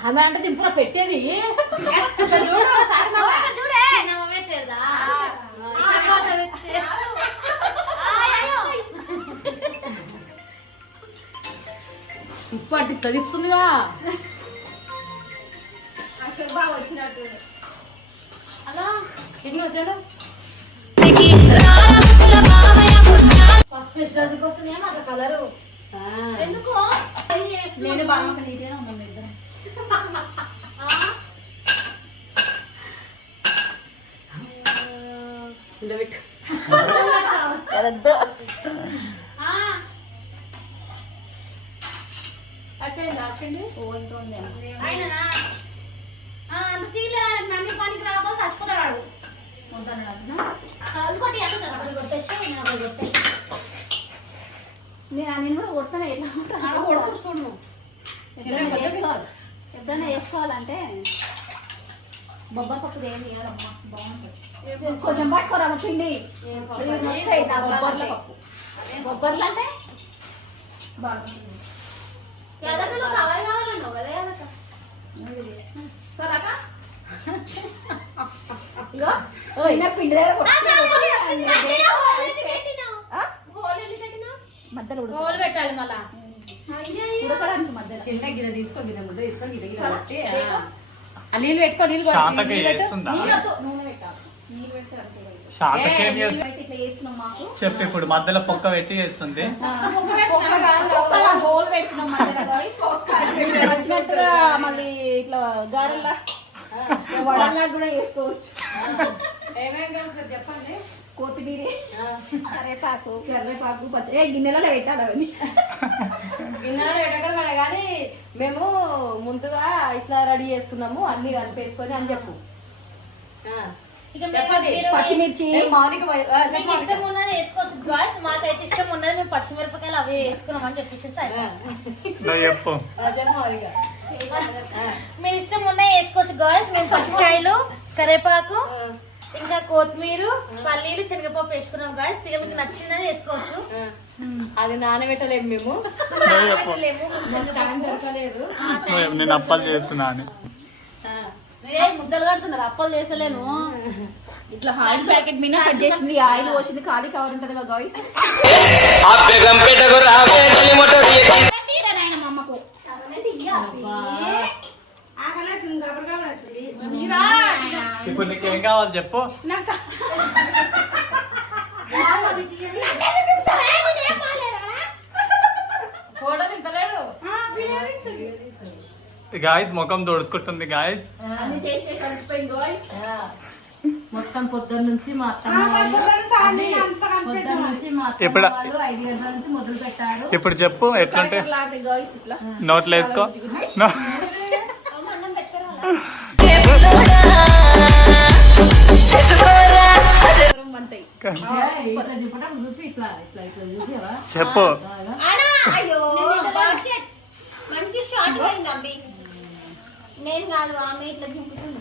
ఆమె అంటే దింపులో పెట్టేది ఇప్పటి చదివుతుందిగా వచ్చినట్టు అలా చిన్న వచ్చాడు ఫస్ట్ స్పెషల్ వస్తుంది ఏమో అట్లా కలరు ఎందుకు నేను బాగా నీట్గానే ఉన్నాను ఇద్దరు నేను కూడా కొడతాను ఎప్పుడైనా వేసుకోవాలంటే బొబ్బరి పప్పు ఏం చేయాలమ్మా బాగుంటుంది కొంచెం పట్టుకోరా పిండి బొబ్బర్ల పప్పు బొబ్బర్లు అంటే బాగుంటుంది మధ్యలో పెట్టాలి మళ్ళా ఉడకడానికి మధ్య చిన్న గిన్నె తీసుకో గిన్నె ముద్ద తీసుకొని గిన్నె గిన్నె పెట్టి నీళ్ళు పెట్టుకో నీళ్ళు చెప్పు ఇప్పుడు మధ్యలో పొక్క పెట్టి చేస్తుంది వచ్చినట్టుగా మళ్ళీ ఇట్లా గారెల్లా వడల్లా కూడా వేసుకోవచ్చు చెప్పండి కొత్తిమీర కరివేపాకు పచ్చి గిన్నెలలో పెట్టాలి అవన్నీ గిన్నెలలో పెట్టడం వల్ల కానీ మేము ముందుగా ఇట్లా రెడీ చేసుకున్నాము అన్ని కలిపేసుకొని అని చెప్పు పచ్చిమిర్చి ఇష్టం ఉన్నది వేసుకోవచ్చు గాయస్ మాకైతే ఇష్టం ఉన్నది మేము పచ్చిమిరపకాయలు అవి వేసుకున్నాం అని చెప్పేసి మీరు ఇష్టం ఉన్నది వేసుకోవచ్చు గాయస్ మేము పచ్చికాయలు కరివేపాకు ఇంకా కొత్తిమీర పల్లీలు శనగపప్పు వేసుకున్నాం గాయస్ ఇక మీకు నచ్చినది వేసుకోవచ్చు అది నానబెట్టలేము మేము దొరకలేదు నేను అప్పాలు చేస్తున్నాను ముద్దలు కడుతున్నారు అప్పాలు చేసలేను ఇట్లా ఆయిల్ ప్యాకెట్ మీద కట్ చేసింది ఆయిల్ పోసింది ఖాళీ కవర్ ఉంటది కదా గాయ్స్ అమ్మకు ఇప్పుడు నీకేం కావాలి చెప్పు గాయస్ ముఖం తోడుచుకుంటుంది గాయస్ మొత్తం పొద్దున్న నుంచి మా అత్తమ్మ పొద్దున్న నుంచి మా అత్తమ్మ వాళ్ళు 5 గంటల నుంచి మొదలు పెట్టారు ఇప్పుడు చెప్పు ఎట్లంటే నోట్లు వేసుకో చెప్పు మంచి షార్ట్ అయింది నేను కాదు ఆమె ఇట్లా చింపుతుంది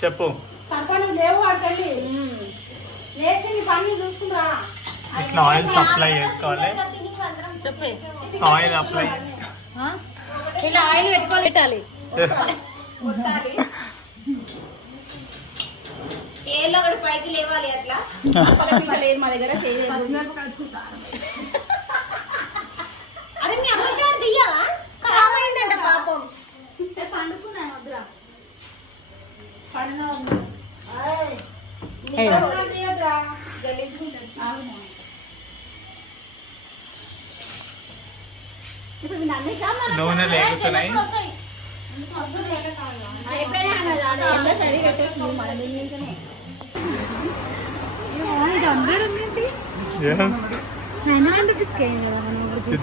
చెప్పు లేవు అక్కడి లేచి పని చూసుకుంటా ఇట్లా ఆయిల్ సప్లై చేసుకోవాలి చెప్పే ఆయిల్ అప్లై ఇలా ఆయిల్ పెట్టుకోవాలి పెట్టాలి ఏలో ఒకటి పైకి లేవాలి అట్లా లేదు మా దగ్గర చేయలేదు అరే మీ అమ్మ షాట్ తీయాలా కామైందంట పాపం పండుకున్నాయి వద్దురా పండుగ నూనె లేగుతున్నాయి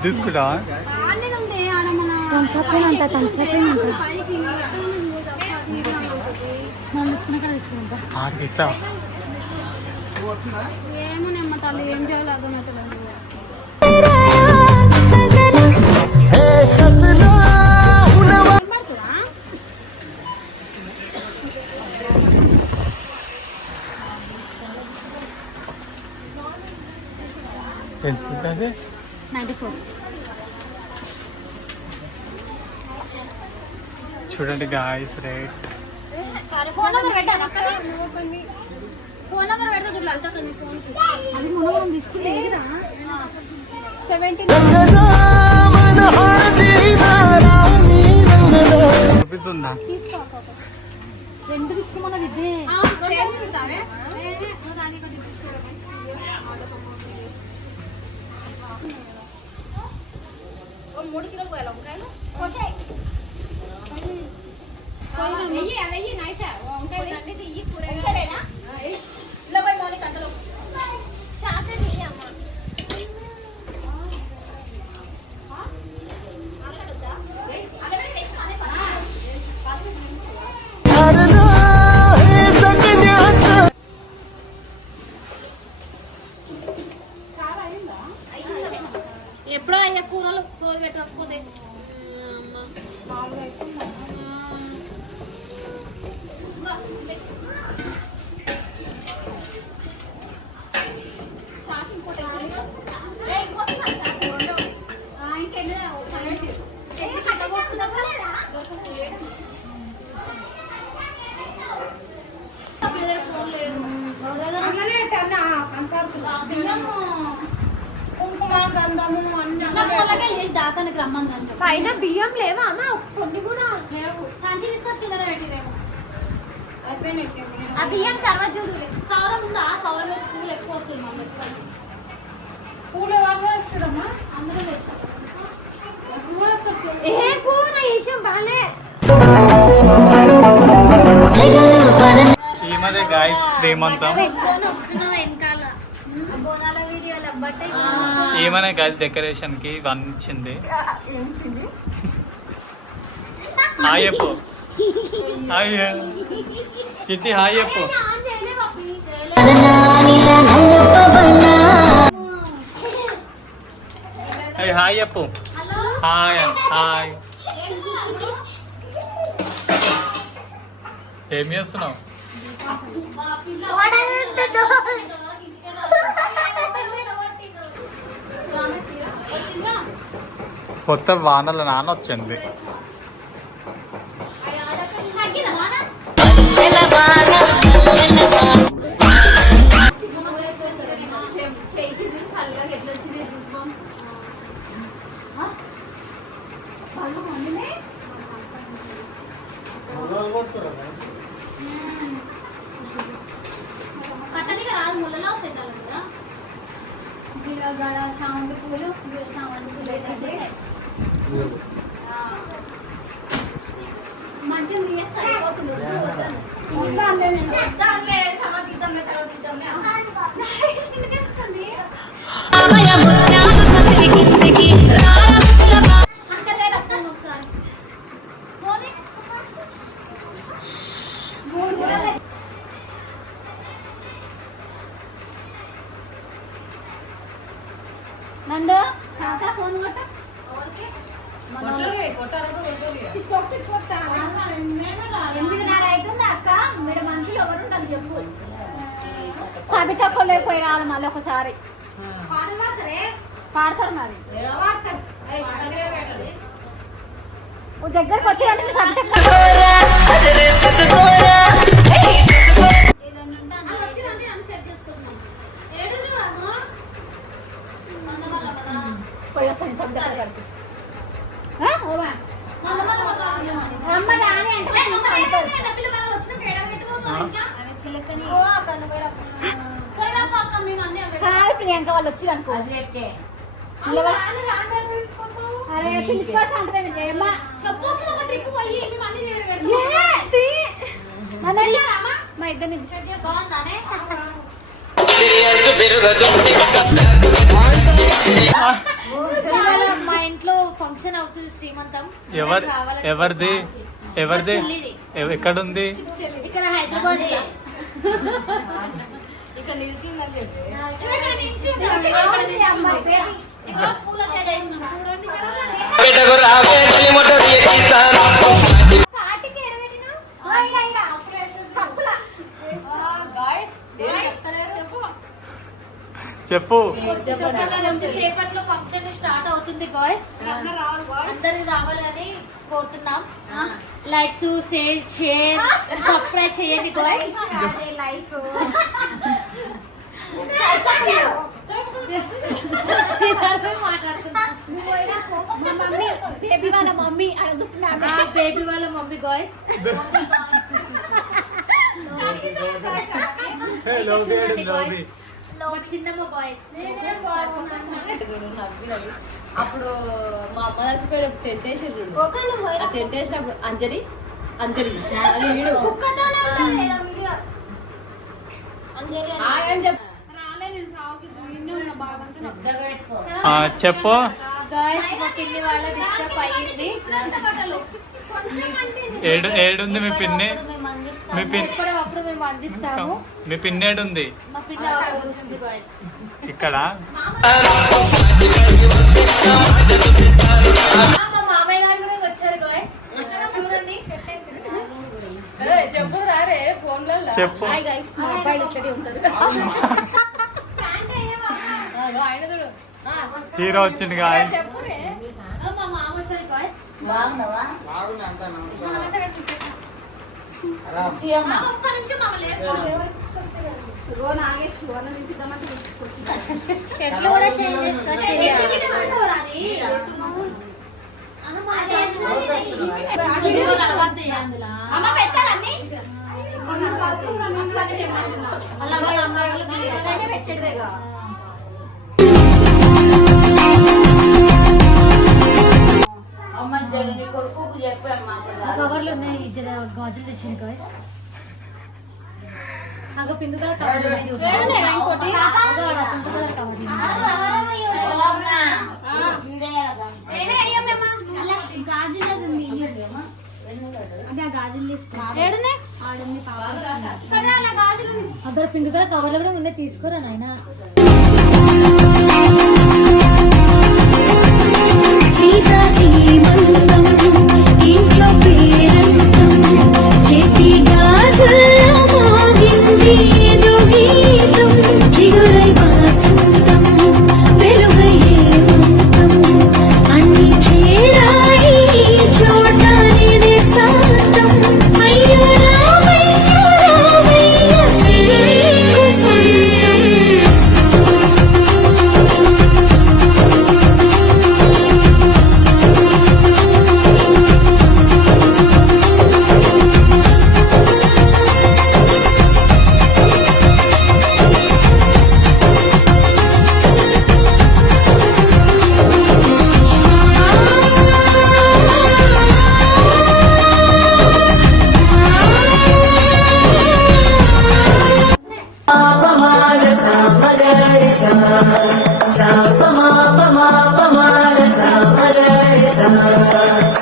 తీసుకుంటా ఇట్లా ఏమో తల్లి ఏం చేయాలి అర్థమవుతుంది ఎంత ఉంటుంది? 94. చూడండి గాయస్ రేట్. ఫోన్ నెంబర్ పెట్టాను అసలు. ఫోన్ నెంబర్ పెడితే చూడాలి అంతా కొన్ని ఫోన్ అది మనం తీసుకుంటే ఏదిరా 17 రూపీస్ ఉందా? తీసుకో రెండు తీసుకోమన్నది ఇదే సేమ్ ఇస్తానే 3 కిలోలు పోయాలి వంకాయలు కోసేయ్ వెయ్యి నైసా వంకాయలు అన్ని తీయి కూరగాయలేనా ఇలా పోయి మౌనిక అందులో చాతే తీయి అమ్మ ఎప్పుడో అయ్యా కూరలు సోది పెట్టకపోతే పైన బియ్యం లేవా అమ్మ? కొన్ని కూడా సంచి తీసుకొచ్చి కింద పెట్టిరేమో ఆ బియ్యం తర్వాత చూడు సౌరం ఉందా సౌరం వేసి పూలు ఎక్కువ వస్తుంది మళ్ళీ పూలు ఎవరు వచ్చారమ్మా? అందరూ తెచ్చారు ఏ పూల విషయం బాలే ఈమెదే గాయస్ శ్రీమంతం. వస్తున్నావు వెనకాల బోనాల వీడియోలో బట్ట ఏమనే గాయస్ డెకరేషన్ కి వన్ ఇచ్చింది. హాయ్ చెప్పు. హాయ్ చిట్టి హాయ్ చెప్పు. హాయ్ చెప్పు. Hi hi. ఏం చేస్తున్నావు? కొత్త వానల నాన్న వచ్చింది. కట్టనికి రాదు ముళ్ళలో సెట్టాలి కదా గడ చామంతి పూలు చామంతి పూలు వేసేసాయి మంచిగా తీస్తే సరిపోతుంది ఒకసారి నందు చాతా ఫోన్ కొట్ట ఎందుకు నాకు అవుతుంది అక్క మీరు మనుషులు ఎవరు నాకు చెప్పు సబిత కొలేకపోయి రాదు మళ్ళీ ఒకసారి పాడతారు మరి దగ్గరకు వచ్చి సబిత ప్రియాంక వాళ్ళు వచ్చి అనుకో అరే పిలుచుకోసం అంటే మా ఇద్దరిని మా ఇంట్లో ఫంక్షన్ అవుతుంది శ్రీమంతం. ఎవరిది ఎవరిది ఎక్కడుంది? ఇక్కడ హైదరాబాద్ చెప్పు. సేపట్లో ఫంక్షన్ స్టార్ట్ అవుతుంది గాయ్స్. అందరూ రావాలని కోరుతున్నాం. లైక్స్ షేర్ సబ్స్క్రైబ్ చేయండి గాయ్స్. బేబీ వాళ్ళ మమ్మీ అడుగుతున్నా. బేబీ వాళ్ళ మమ్మీ గాయ్స్. చూడండి గాయ్స్, చిన్నమ్మ గాయ్స్. అప్పుడు మా అమ్మ చచ్చిపోయి టెంట్ వేసారు. ఆ టెంట్ వేసినప్పుడు అంజలి అంజలి అది వీడు ఆగని చెప్పు. చెప్పు. గాయ్స్ మా పిన్ని వాళ్ళ డిస్టర్బ్ అయ్యింది. ఏడుంది మీ పిన్ని? మీ పిన్ని అప్పుడు మేము అందిస్తాము. మీ పిన్ని ఏడుంది? మా పిన్ని అక్కడ కూర్చుంది గాయ్స్. ఇక్కడ మా మామయ్య గారు కూడా వచ్చారు గాయ్స్. చూడండి. చెప్పు రారే ఫోన్లలో చెప్పు. ఆయన చూడు. హీరో వచ్చింది గాయ్స్. చెప్పురే మా మామ వచ్చారు గాయ్స్. చెట్లు కూడా చేంజ్ చేసుకోవచ్చు. కవర్లు ఉన్నాయి. గాజులు తెచ్చింది గాయ్స్. నాకు పింక్ కలర్ కవర్లు ఉన్నాయి. పింక్ కలర్ కవర్లు గాజులు ఉంది. అదే గాజులు తీసుకున్నా. అక్కడ పింక్ కలర్ కవర్లు కూడా ఉన్నాయి. తీసుకోరా నాయనా. ఇంట్లో పేరంటం చేతి గాజుల్లో మోగింది ఏదో గీతం చిగురై వసంతం వెలుగై ఏమంతం అన్ని చేరాయి చోట నిడే శాంతం అయ్యో రామయ్య రామయ్య సిరికి సంతం.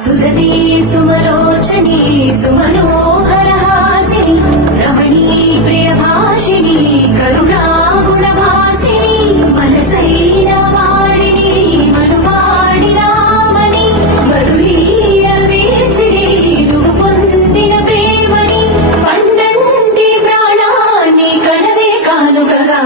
సుధనీ సుమలోచనీ సుమనోహర హాసిని రమణీ ప్రియభాషిణి కరుణా గుణభాసిని మనసైన వాడిని మనువాడిన ఆమని మధురీయ వేచిని నువ్వు పొందిన ప్రేమని పండంటి ప్రాణాన్ని కనవే కానుకగా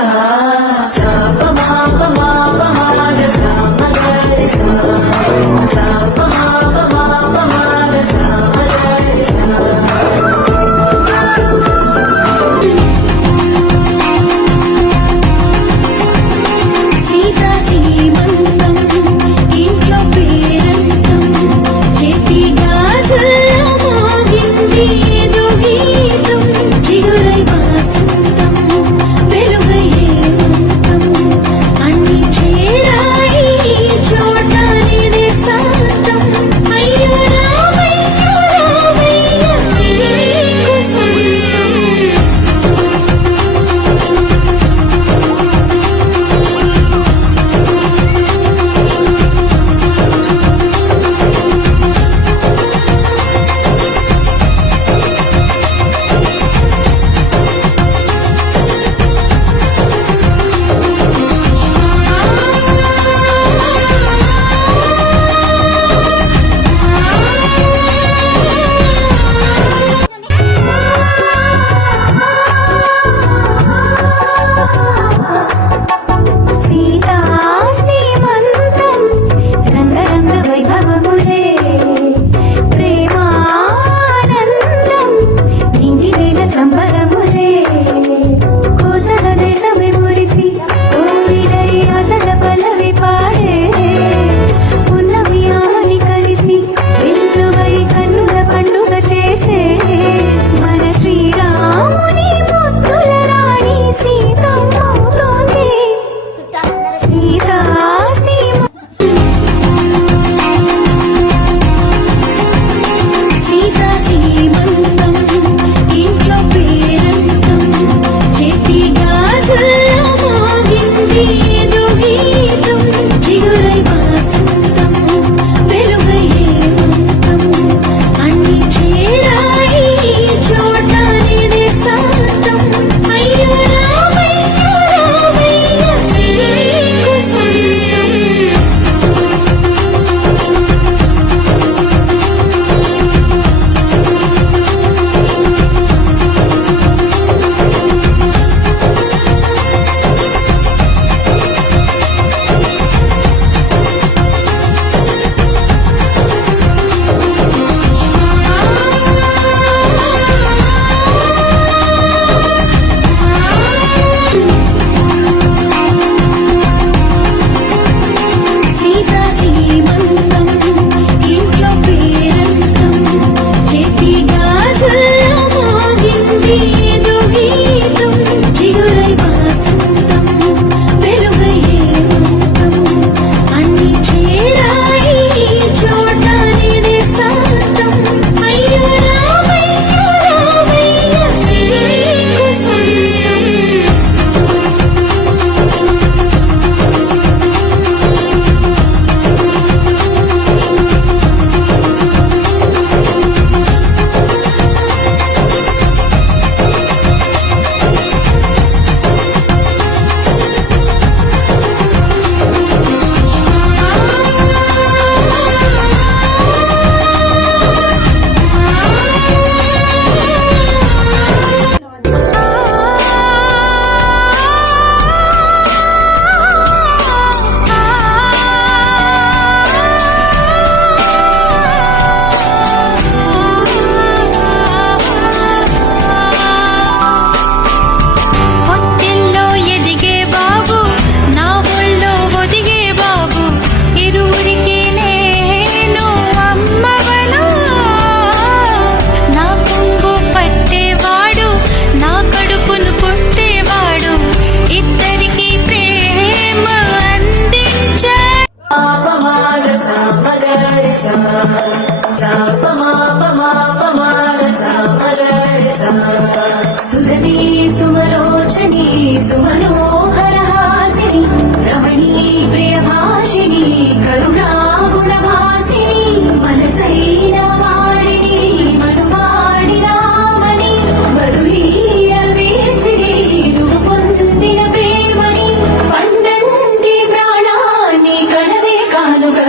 సురని సుమలోచని సుమనోహరహాసిని రమణీ ప్రియభాషిణి కరుణా గుణభాసిని మనసైన వాడిని మనువాడిన ఆమని మధురీయ వేచిని నువ్వు పొందిన ప్రేమని పండంటి ప్రాణాన్ని కనవే కానుగా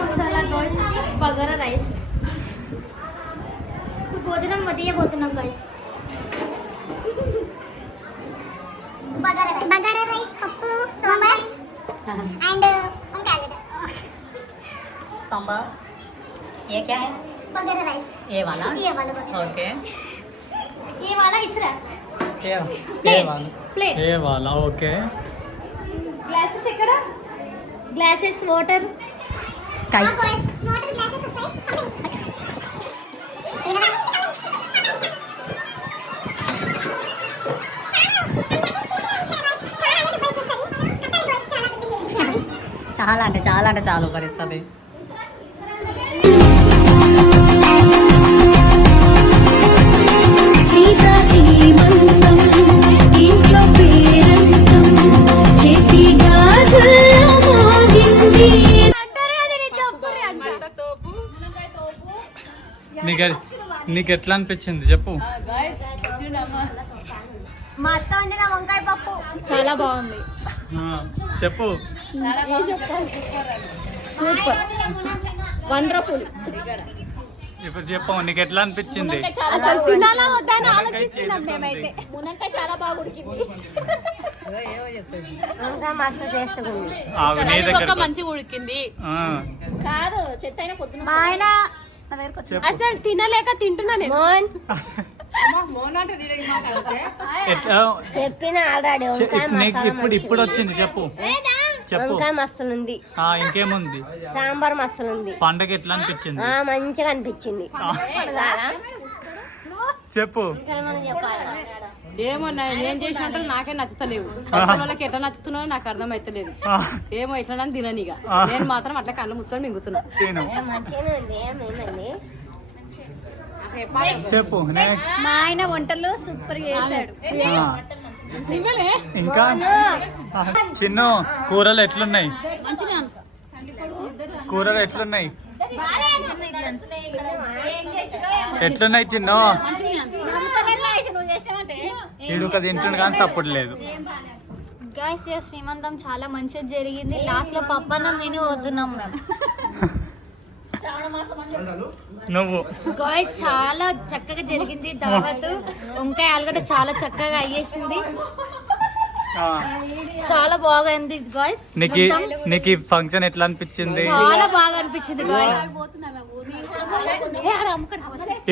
మసాలా గైస్ బగారా రైస్ భోజనం వడ్డియబోతున్నాం గైస్ బగారా రైస్ పప్పు సాంబార్ అండ్ వంకాయ सांबर ये क्या है बगारा राइस ये वाला बगारा ఓకే ये वाला इसरा प्लेट ఏ వాళ్ళ ఓకే గ్లాసెస్ ఎక్కడ గ్లాసెస్ వాటర్ काई వాటర్ గ్లాసెస్ వస్తాయి చాలా అంటే చాలా పరిస్థితి సీతా సీమంతం ఇంట్లో పేరంతం చేతి గాజుల్లో మోగింది నీకు ఎట్లా అనిపించింది చెప్పు మా అత్త వండిన వంకాయ పప్పు చాలా బాగుంది. ఆ, చెప్పు సూపర్ వండర్ఫుల్. ఇప్పుడు చెప్పు నీకు ఎట్లా అనిపించింది అసలు తినాలా వద్దా అని ఆలోచిస్తున్నాం మేమైతే. మునక్కాయ చాలా బాగా ఉడికింది. వంకాయ మస్తు టేస్ట్ ఉంది ఆగు, నీ దగ్గరకు మంచిగా ఉడికింది. ఆ, కాదు చెత్త అయినా పొద్దున మా ఆయన చెప్పు అసలు తినలేక తింటున్నా నేను. ఎట్లా చెప్పిన ఆల్రెడీ నీకు ఇప్పుడు వచ్చింది చెప్పు చెప్పు వంకాయ మస్తు ఉంది ఆ, ఇంకేముంది సాంబార్ మస్తు ఉంది పండగ ఎట్లా అనిపించింది మంచిగా అనిపించింది చెప్పు ఏమన్నా నేను చేసినట్టు నాకే నచ్చుతలేవు వాళ్ళకి ఎట్లా నచ్చుతున్నావో నాకు అర్థం అయితలేదు. ఆ, ఏమో ఎట్లా తిననిగా నేను మాత్రం అట్లా కళ్ళు ముసుకొని మింగుతున్నా. తిను మంచిగానే ఉంది ఏమైంది చెప్పు నెక్స్ట్ మా ఆయన వంటలు సూపర్ చేశాడు. ఇంకా చిన్ను కూరలు ఎట్లున్నాయి కూరలు ఎట్లున్నాయి ఎట్లున్నాయి చిన్ను ఇడుక తింటుండు కానీ సపోర్ట్ లేదు. గైస్ శ్రీమంతం చాలా మంచిగా జరిగింది. లాస్ట్ లో పప్పన్నం తిని పోతున్నాం మేము. నువ్వు గాయస్ చాలా చక్కగా జరిగింది. దావత్ వంకాయ ఆలుగడ్డ చాలా చక్కగా అయ్యేసింది. ఆ, చాలా బాగుంది గాయస్. నీకు ఈ ఫంక్షన్ ఎట్లా అనిపించింది చాలా బాగా అనిపించింది గాయస్.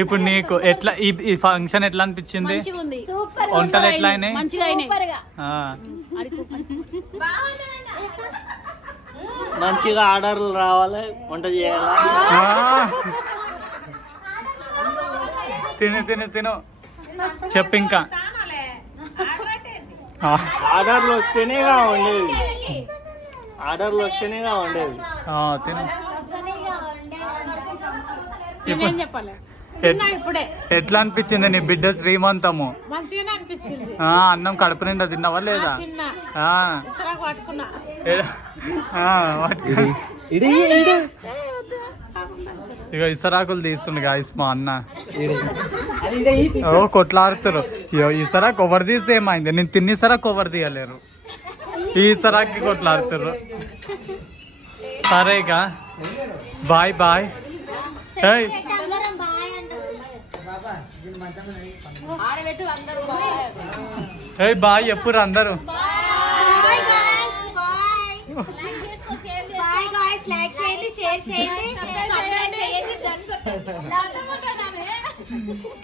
ఇప్పుడు నీకు ఎట్లా ఈ ఫంక్షన్ ఎట్లా అనిపించింది వంటలు ఎట్లా అయినాయి ఆ, మంచిగా ఆర్డర్లు రావాలి, వంట చేయాలి. ఆ. తిను తిను తిను చెప్పు ఇంకా ఆ, ఆర్డర్లు వస్తేనేగా ఉండేది, ఆర్డర్లు వస్తేనేగా ఉండేది. ఆ, తిను నేనేం చెప్పాలి ఇప్పుడే ఎట్లా అనిపించింది నీ బిడ్డ శ్రీమంతము? మంచిగానే అనిపించింది. అన్నం కడుపు నిండా తిన్నావా లేదా? తిన్నా, ఆ. ఇసరాకు పట్టుకున్నా. ఇక ఇసరాకులు తీస్తుండు గాయస్ మా అన్న. ఓ కొట్లాడుతారు. ఇసరాకు ఎవరు తీస్తే ఏమైంది? నేను తిన్ని ఇసరాకు ఎవరు తీయలేరు. ఈ ఇసరాకి కొట్లాడుతారు. సరే ఇక బాయ్ బాయ్. ఆడబెట్టు అందరూ బాయ్ ఎప్పుడు అందరూ Bye guys. Bye. Bye guys. Like చేయండి, షేర్ చేయండి, సబ్స్క్రైబ్ చేయండి,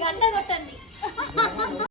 గంట కొట్టండి.